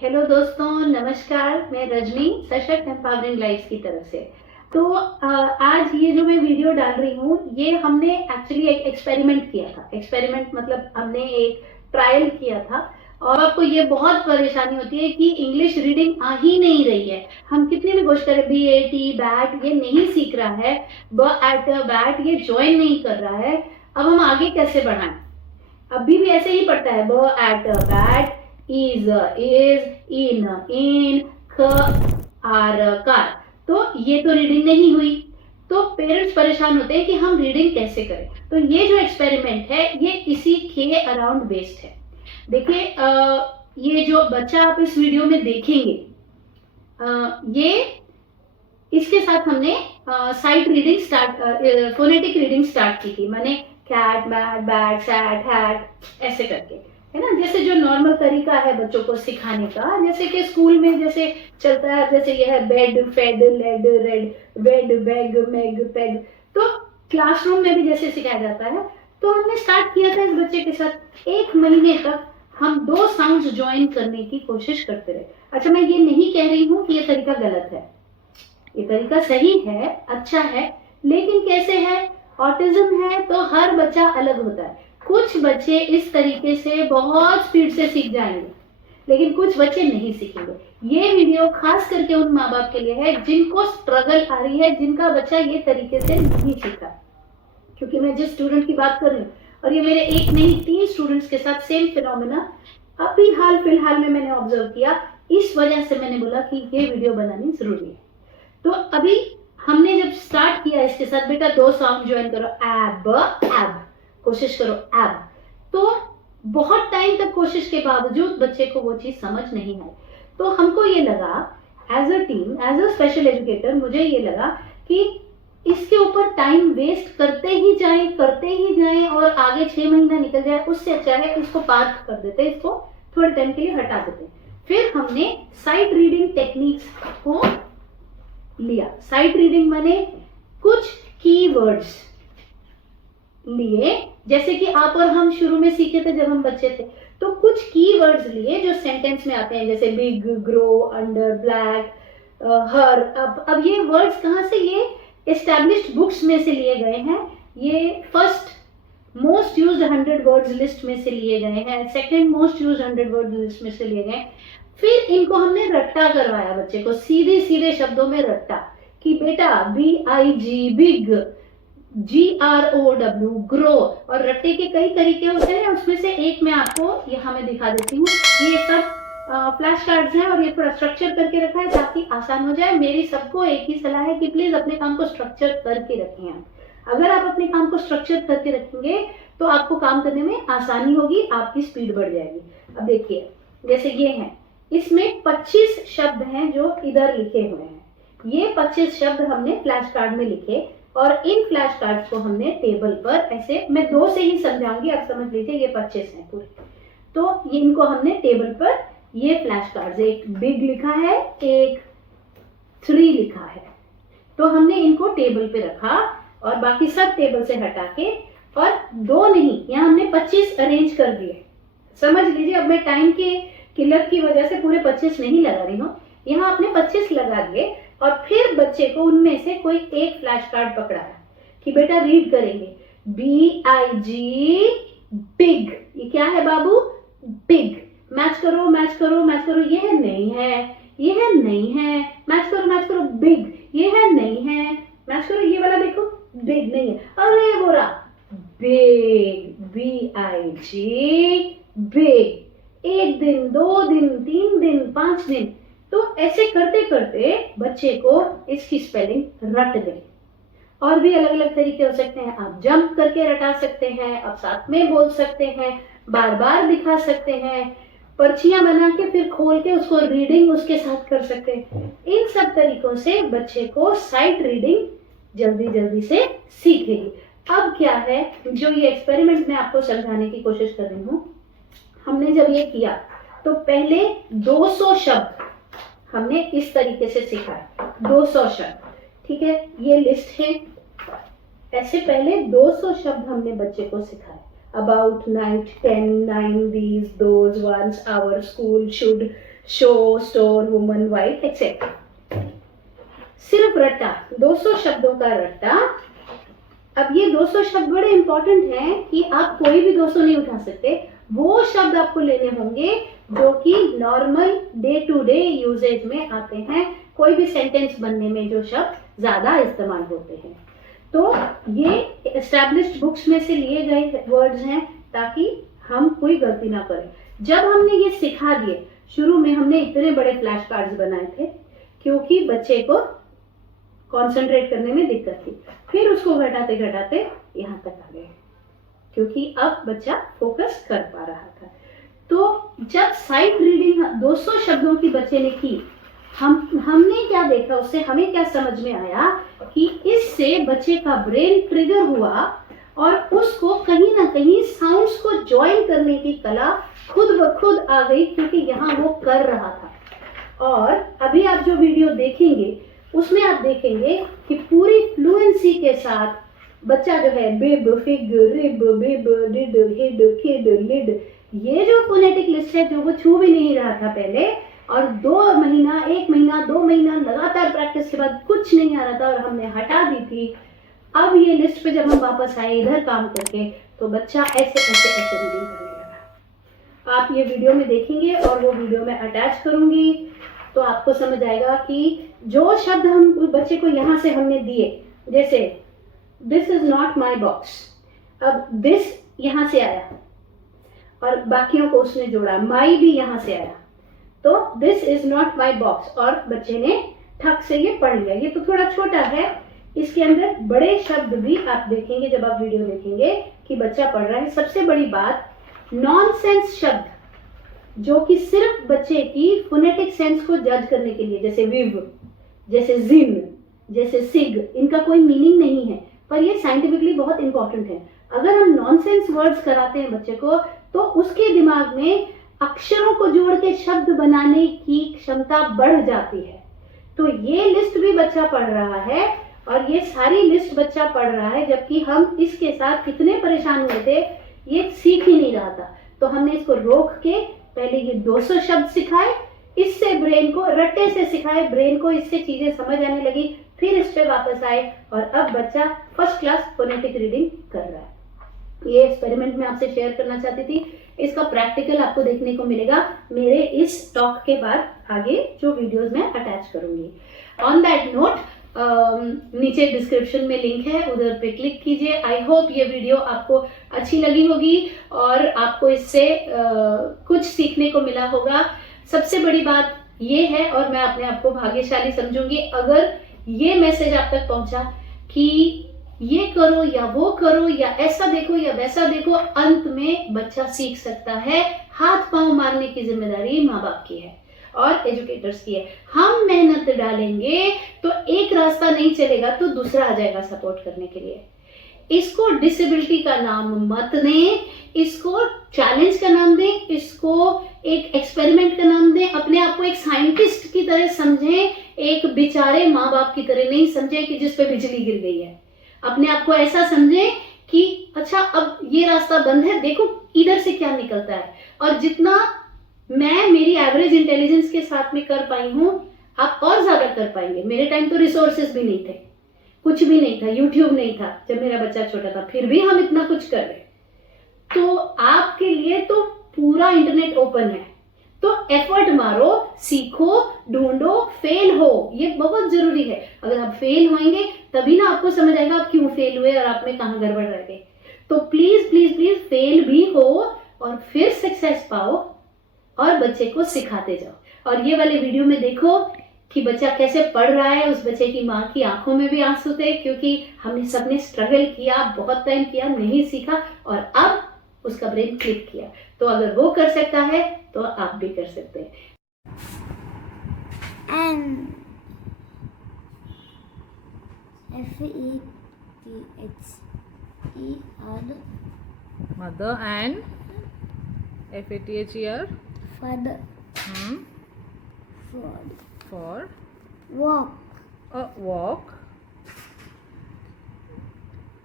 Hello दोस्तों, नमस्कार। मैं रजनी सशक्त एम्पावरिंग लाइफ की तरफ से। तो आज ये जो मैं वीडियो डाल रही हूँ, ये हमने एक्चुअली एक एक्सपेरिमेंट किया था। एक्सपेरिमेंट मतलब हमने एक ट्रायल किया था। और आपको ये बहुत परेशानी होती है कि इंग्लिश रीडिंग आ ही नहीं रही है। हम कितनी भी कोशिश करें, बी ए टी बैट ये नहीं सीख रहा है, ब एट बैट ये ज्वाइन नहीं कर रहा है। अब हम आगे कैसे बढ़ाएं? अभी भी ऐसे ही पढ़ता है, ब एट बैट, इज इन, क आर कार। तो ये तो रीडिंग नहीं हुई। तो पेरेंट्स परेशान होते हैं कि हम रीडिंग कैसे करें। तो ये जो एक्सपेरिमेंट है ये इसी के अराउंड बेस्ड है। देखिए, ये जो बच्चा आप इस वीडियो में देखेंगे, ये इसके साथ हमने sight reading start, phonetic reading start की थी। मैंने cat, mat, bat, sat, hat ऐसे करके, है ना, जैसे जो नॉर्मल तरीका है बच्चों को सिखाने का, जैसे कि स्कूल में जैसे चलता है, जैसे यह है बेड, फेड, लेड, रेड, वेड, बैग, मैग, पैग। तो क्लासरूम में भी जैसे सिखाया जाता है। तो हमने स्टार्ट किया था इस बच्चे के साथ। 1 महीने तक हम 2 साउंड्स ज्वाइन करने की कोशिश करते रहे। अच्छा, मैं ये नहीं कह रही हूँ कि ये तरीका गलत है, ये तरीका सही है, अच्छा है। लेकिन कैसे है, ऑटिज्म है तो हर बच्चा अलग होता है। कुछ बच्चे इस तरीके से बहुत स्पीड से सीख जाएंगे, लेकिन कुछ बच्चे नहीं सीखेंगे। ये वीडियो खास करके उन माँ बाप के लिए है जिनको स्ट्रगल आ रही है, जिनका बच्चा ये तरीके से नहीं सीखा। क्योंकि मैं जिस स्टूडेंट की बात कर रही हूँ, और ये मेरे एक नहीं 3 स्टूडेंट्स के साथ सेम फिनोमेना अभी हाल फिलहाल में मैंने ऑब्जर्व किया। इस वजह से मैंने बोला कि ये वीडियो बनानी जरूरी है। तो अभी हमने जब स्टार्ट किया इसके साथ, बेटा 2 साउंड ज्वाइन करो, एब एब, कोशिश करो एब। तो बहुत टाइम तक कोशिश के बावजूद बच्चे को वो चीज समझ नहीं आई। तो हमको ये लगा, as a team, as a special educator, मुझे ये लगा कि इसके ऊपर टाइम वेस्ट करते ही जाएं और आगे 6 महीना निकल जाए, उससे अच्छा है इसको पार्क कर देते, इसको थोड़े टाइम के लिए हटा देते। फिर हमने साइट रीडिंग टेक्निक्स को लिया। साइट रीडिंग माने कुछ कीवर्ड्स लिए, जैसे कि आप और हम शुरू में सीखे थे जब हम बच्चे थे। तो कुछ कीवर्ड्स लिए जो सेंटेंस में आते हैं, जैसे बिग, ग्रो, अंडर, ब्लैक, हर। अब ये वर्ड्स कहाँ से, ये एस्टैब्लिश्ड बुक्स में से लिए गए हैं। ये first most used 100 words list में से लिए गए हैं, second most used 100 words list में से लिए गए। फिर इनको हमने रट्टा करवाया बच्चे को, सीधे सीधे शब्दों में रट्टा, कि बेटा BIG बिग, GROW ग्रो। और रट्टे के कई तरीके होते हैं, उसमें से एक मैं आपको यहाँ में दिखा देती हूँ। ये सब फ्लैश कार्ड्स हैं और ये थोड़ा स्ट्रक्चर करके रखा है ताकि आसान हो जाए। मेरी सबको एक ही सलाह है कि प्लीज अपने काम को स्ट्रक्चर करके रखें। आप अगर आप अपने काम को स्ट्रक्चर करके रखेंगे तो आपको काम करने में आसानी होगी, आपकी स्पीड बढ़ जाएगी। अब देखिए, जैसे ये है, इसमें 25 शब्द हैं जो इधर लिखे हुए हैं। ये 25 शब्द हमने फ्लैश कार्ड में लिखे और इन फ्लैश कार्ड्स को हमने टेबल पर ऐसे, मैं 2 से ही समझाऊंगी, आप समझ लीजिए, ये 25 हैं पूरे। तो ये इनको हमने टेबल पर, ये फ्लैश कार्ड्स, एक बिग लिखा है, एक 3 लिखा है। तो हमने इनको टेबल पे रखा और बाकी सब टेबल से हटा के, और 2 नहीं, यहाँ हमने 25 अरेंज कर दिए। समझ लीजिए, अब मैं टाइम के किल्लत की वजह से पूरे 25 नहीं लगा रही हूँ, यहाँ आपने 25 लगा दिए। और फिर बच्चे को उनमें से कोई एक फ्लैश कार्ड पकड़ाया कि बेटा रीड करेंगे, BIG बिग। ये क्या है बाबू? बिग। मैच करो, मैच करो, मैच करो। ये है, नहीं है, ये है, नहीं है, मैच करो, मैच करो। बिग, ये है, नहीं है, मैच करो। ये वाला देखो, बिग नहीं है, अरे बोरा, बिग, BIG बिग। 1 दिन, 2 दिन, 3 दिन, 5 दिन। तो ऐसे करते करते बच्चे को इसकी स्पेलिंग रट गई। और भी अलग अलग तरीके हो सकते हैं, आप जंप करके रटा सकते हैं, आप साथ में बोल सकते हैं, बार बार दिखा सकते हैं, पर्चियां बना के फिर खोल के उसको रीडिंग उसके साथ कर सकते हैं। इन सब तरीकों से बच्चे को साइट रीडिंग जल्दी जल्दी से सीखेगी। अब क्या है, जो ये एक्सपेरिमेंट मैं आपको समझाने की कोशिश कर रही हूँ, हमने जब ये किया तो पहले 200 शब्द हमने इस तरीके से सीखा, 200 शब्द, ठीक है, ये लिस्ट है। ऐसे पहले 200 शब्द हमने बच्चे को सिखाए, about, night, 10, 9, these, those, once, our, school, should, show, store, woman, wife etcetera. सिर्फ रट्टा, 200 शब्दों का रट्टा। अब ये 200 शब्द बड़े इंपॉर्टेंट हैं कि आप कोई भी 200 नहीं उठा सकते। वो शब्द आपको लेने होंगे जो कि normal day to day usages में आते हैं, कोई भी सेंटेंस बनने में जो शब्द ज्यादा इस्तेमाल होते हैं। तो ये एस्टैब्लिश्ड बुक्स में से लिए गए वर्ड्स हैं ताकि हम कोई गलती ना करें। जब हमने ये सिखा दिए, शुरू में हमने इतने बड़े फ्लैश कार्ड्स बनाए थे क्योंकि बच्चे को कंसंट्रेट करने में दिक्कत थी। फिर उसको घटाते घटाते यहाँ तक आ गए क्योंकि अब बच्चा फोकस कर पा रहा था। तो जब साइट रीडिंग 200 शब्दों की बच्चे ने की, हमने क्या देखा उससे, हमें क्या समझ में आया कि इससे बच्चे का ब्रेन ट्रिगर हुआ और उसको कहीं ना कहीं साउंड्स को ज्वाइन करने की कला खुद ब खुद आ गई क्योंकि यहाँ वो कर रहा था। और अभी आप जो वीडियो देखेंगे उसमें आप देखेंगे कि पूरी फ्लुएंसी के साथ बच्चा जो है bib, fig, rib, bib, did, hid, kid, lid, ये जो फोनेटिक लिस्ट है जो वो छू भी नहीं रहा था पहले, और 1 महीना 2 महीना लगातार प्रैक्टिस के बाद कुछ नहीं आ रहा था और हमने हटा दी थी। अब ये लिस्ट पे जब हम वापस आए इधर काम करके तो बच्चा ऐसे रीडिंग करने लगा। आप ये वीडियो में देखेंगे और वो वीडियो में अटैच करूंगी तो आपको समझ आएगा कि जो शब्द हम बच्चे को यहाँ से हमने दिए, जैसे this is not my box, अब दिस यहाँ से आया और बाकियों को उसने जोड़ा, माई भी यहाँ से आया, तो this is not my box, और बच्चे ने ठक से ये पढ़ लिया। ये तो थोड़ा छोटा है, इसके अंदर बड़े शब्द भी आप देखेंगे जब आप वीडियो देखेंगे कि बच्चा पढ़ रहा है। सबसे बड़ी बात, नॉनसेंस शब्द जो कि सिर्फ बच्चे की फोनेटिक सेंस को जज करने के लिए, जैसे विव, जैसे जिन, जैसे सिग, इनका कोई मीनिंग नहीं है पर ये साइंटिफिकली बहुत इंपॉर्टेंट है। अगर हम नॉनसेंस वर्ड्स कराते हैं बच्चे को तो उसके दिमाग में अक्षरों को जोड़ के शब्द बनाने की क्षमता बढ़ जाती है। तो ये लिस्ट भी बच्चा पढ़ रहा है और ये सारी लिस्ट बच्चा पढ़ रहा है, जबकि हम इसके साथ कितने परेशान हुए थे, ये सीख ही नहीं रहा था। तो हमने इसको रोक के पहले ये 200 शब्द सिखाए, इससे ब्रेन को रट्टे से सिखाए, ब्रेन को इससे चीजें समझ आने लगी, फिर इस पे वापस आए और अब बच्चा फर्स्ट क्लास फोनेटिक रीडिंग कर रहा है। ये एक्सपेरिमेंट मैं आपसे शेयर करना चाहती थी। इसका प्रैक्टिकल आपको देखने को मिलेगा मेरे इस टॉक के बाद आगे जो वीडियोस मैं अटैच करूंगी। ऑन दैट नोट, नीचे डिस्क्रिप्शन में लिंक है, उधर पे क्लिक कीजिए। आई होप ये वीडियो आपको अच्छी लगी होगी और आपको इससे कुछ सीखने को मिला होगा। सबसे बड़ी बात ये है, और मैं अपने आप को भाग्यशाली समझूंगी अगर ये मैसेज आप तक पहुंचा कि ये करो या वो करो या ऐसा देखो या वैसा देखो, अंत में बच्चा सीख सकता है। हाथ पांव मारने की जिम्मेदारी माँ बाप की है और एजुकेटर्स की है। हम मेहनत डालेंगे तो एक रास्ता नहीं चलेगा तो दूसरा आ जाएगा सपोर्ट करने के लिए। इसको डिसेबिलिटी का नाम मत दें, इसको चैलेंज का नाम दें, इसको एक एक्सपेरिमेंट का नाम दें। अपने आप को एक साइंटिस्ट की तरह समझें, एक बेचारे माँ बाप की तरह नहीं समझें कि जिस पे बिजली गिर गई है। अपने आप को ऐसा समझें कि अच्छा अब ये रास्ता बंद है, देखो इधर से क्या निकलता है। और जितना मैं मेरी एवरेज इंटेलिजेंस के साथ में कर पाई हूं, आप और ज्यादा कर पाएंगे। मेरे टाइम तो रिसोर्सेस भी नहीं थे, कुछ भी नहीं था, यूट्यूब नहीं था जब मेरा बच्चा छोटा था, फिर भी हम इतना कुछ कर रहे। तो आपके लिए तो पूरा इंटरनेट ओपन है, तो एफर्ट मारो, सीखो, ढूंढो, फेल हो, ये बहुत जरूरी है। अगर आप फेल होंगे तभी ना आपको समझ आएगा आप क्यों फेल हुए और आप में कहाँ गड़बड़ रह गई। तो प्लीज प्लीज प्लीज फेल भी हो और फिर सक्सेस पाओ और बच्चे को सिखाते जाओ। और ये वाले वीडियो में देखो कि बच्चा कैसे पढ़ रहा है। उस बच्चे की माँ की आंखों में भी आंसू थे क्योंकि हमने सबने स्ट्रगल किया, बहुत टाइम किया, नहीं सीखा और अब उसका ब्रेन क्लिक किया। तो अगर वो कर सकता है तो आप भी कर सकते हैं। FATHER mother and FATHER father for walk walk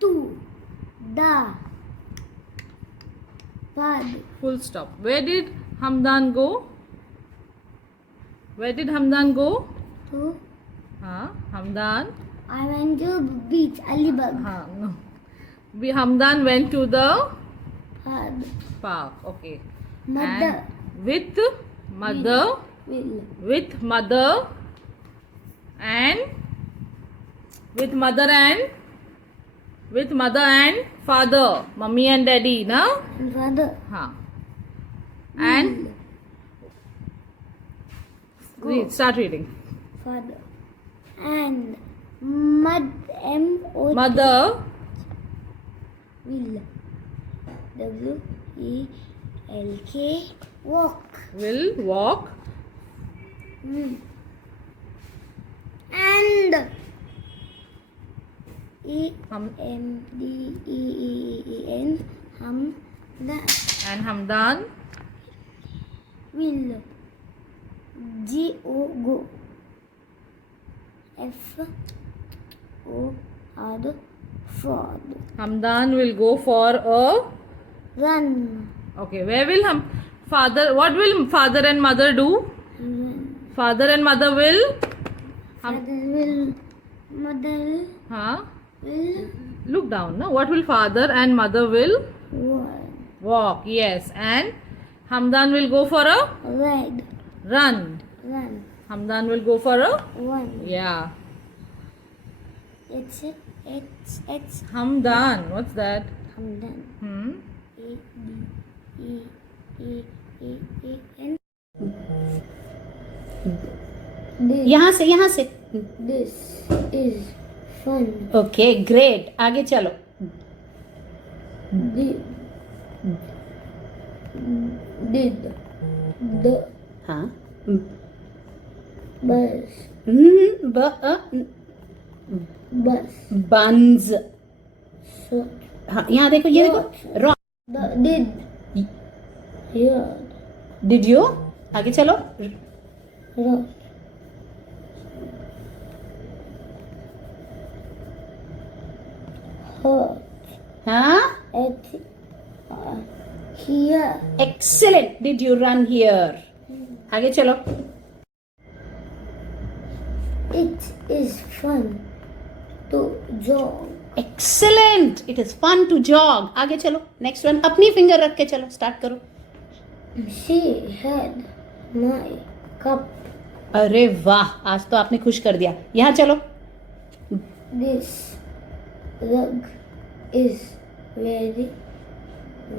to the pub. full stop. Where did Hamdan go? Where did Hamdan go? to Hamdan. I went to beach, Alibag. No. Hamdan went to the Father, park. Okay. mother, And with mother. will, With mother and father, mummy and daddy, no? and father, And Go. start reading. father, and M-O-T, Mother will, W-E-L-K, walk. will walk And Hum- E-M-D-E-E-N, Hamdan, and Hamdan will, G-O, go, F-O-R, fraud, Hamdan will go for a run, okay. Where will what will father and mother do? run. Father and mother will Father will, mother will, look down. No, what will father and mother will run, walk? Yes, and Hamdan will go for a red, run. run, Hamdan will go for a one. yeah. It's Hamdan. What's that? Hamdan. A-D-E-E-E-N. यहाँ से This is fun. Okay great आगे चलो Did the हाँ bus बंज so हाँ यहाँ देखो ये देखो रॉ the did here did you आगे चलो rock hurt हाँ at here excellent did you run here आगे चलो it is fun to jog excellent it is fun to jog आगे चलो नेक्स्ट वन अपनी फिंगर रख के चलो स्टार्ट करो she had my cup अरे वाह आज तो आपने खुश कर दिया यहाँ चलो this rug is very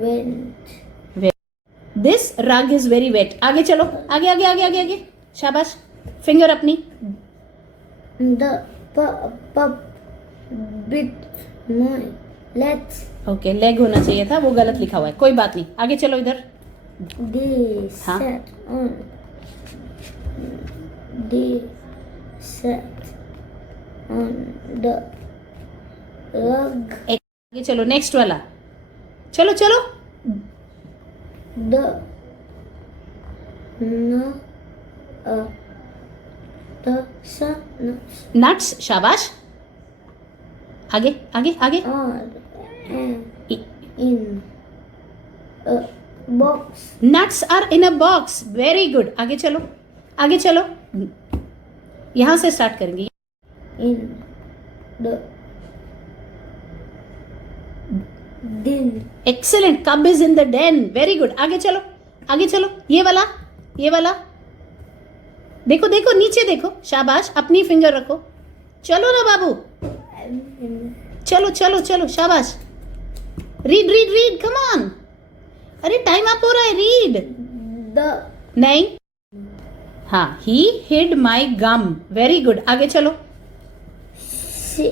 wet this रग इज वेरी वेट आगे चलो आगे आगे आगे आगे आगे शाबाश फिंगर अपनी the pup bit my legs okay leg होना चाहिए था वो गलत लिखा हुआ है कोई बात नहीं आगे चलो इधर they Huh? sat on the rug आगे चलो नेक्स्ट वाला चलो चलो the sun नट्स शाबाश आगे आगे आगे are in a box nuts are in a box very good आगे चलो यहां से स्टार्ट करेंगे in the den excellent cub is in the den very good आगे चलो ये वाला देखो देखो नीचे देखो शाबाश अपनी फिंगर रखो चलो ना बाबू चलो शाबाश रीड कम ऑन अरे टाइम अप हो रहा है रीड the नहीं हाँ he hid my gum very good आगे चलो she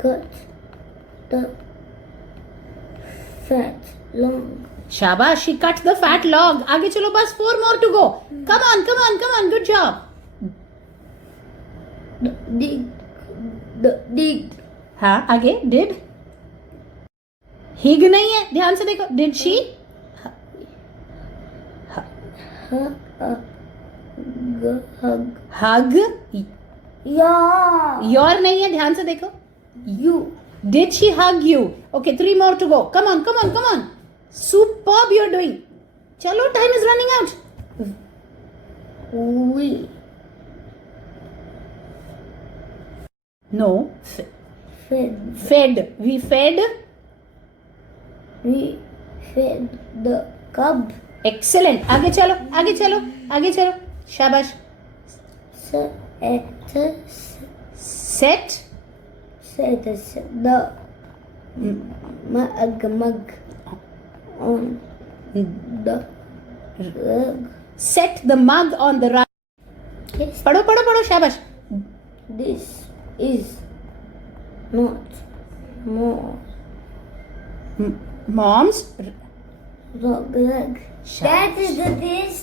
cut the fat long शाबाश she cut the fat log आगे चलो बस 4 more to go come on good job the dig हाँ आगे डिड हिग नहीं है ध्यान से देखो did she hug yeah your नहीं है ध्यान से देखो you did she hug you okay 3 more to go come on superb you are doing चलो time is running out We No. fed. Fed. We fed. We fed the cub. Excellent. आगे चलो, आगे चलो, आगे चलो. शाबाश. Set. Set the mug on the rug. Set the mug on the rug. Yes. पढ़ो पढ़ो पढ़ो. शाबाश. This is not more Mom's. rug. That is the this.